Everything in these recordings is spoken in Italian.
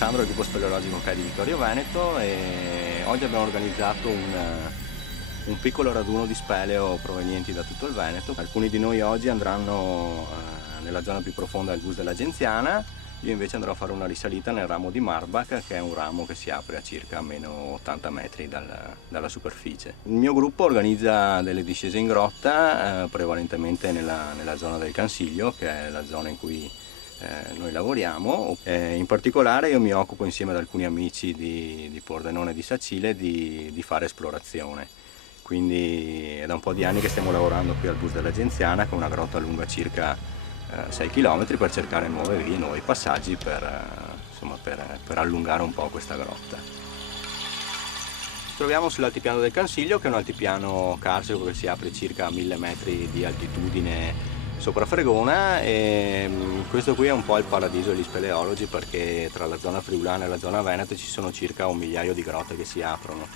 Sandro del gruppo speleologico CAI di Vittorio Veneto e oggi abbiamo organizzato un piccolo raduno di speleo provenienti da tutto il Veneto. Alcuni di noi oggi andranno nella zona più profonda del Gus della Genziana, io invece andrò a fare una risalita nel ramo di Marbach, che è un ramo che si apre a circa meno 80 metri dalla superficie. Il mio gruppo organizza delle discese in grotta, prevalentemente nella zona del Cansiglio, che è la zona in cui noi lavoriamo. In particolare io mi occupo insieme ad alcuni amici di Pordenone e di Sacile di fare esplorazione. Quindi è da un po' di anni che stiamo lavorando qui al Gus della Genziana, che è una grotta lunga circa 6 km, per cercare nuove vie, nuovi passaggi per allungare un po' questa grotta. Ci troviamo sull'altipiano del Cansiglio, che è un altipiano carsico che si apre circa a 1000 metri di altitudine sopra Fregona, e questo qui è un po' il paradiso degli speleologi, perché tra la zona friulana e la zona veneta ci sono circa 1 migliaio di grotte che si aprono.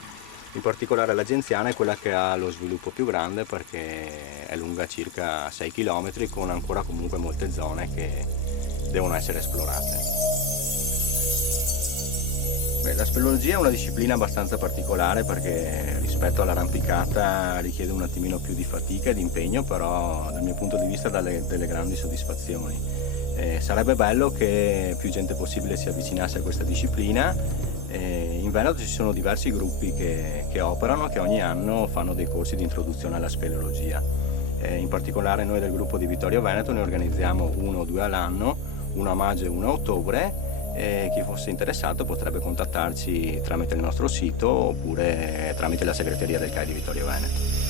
In particolare la Genziana è quella che ha lo sviluppo più grande, perché è lunga circa 6 km con ancora comunque molte zone che devono essere esplorate. La speleologia è una disciplina abbastanza particolare, perché rispetto all'arrampicata richiede un attimino più di fatica e di impegno, però dal mio punto di vista dà delle grandi soddisfazioni. Sarebbe bello che più gente possibile si avvicinasse a questa disciplina. In Veneto ci sono diversi gruppi che operano, che ogni anno fanno dei corsi di introduzione alla speleologia. In particolare noi del gruppo di Vittorio Veneto ne organizziamo 1 o 2 all'anno, uno a maggio e uno a ottobre, e chi fosse interessato potrebbe contattarci tramite il nostro sito oppure tramite la segreteria del CAI di Vittorio Veneto.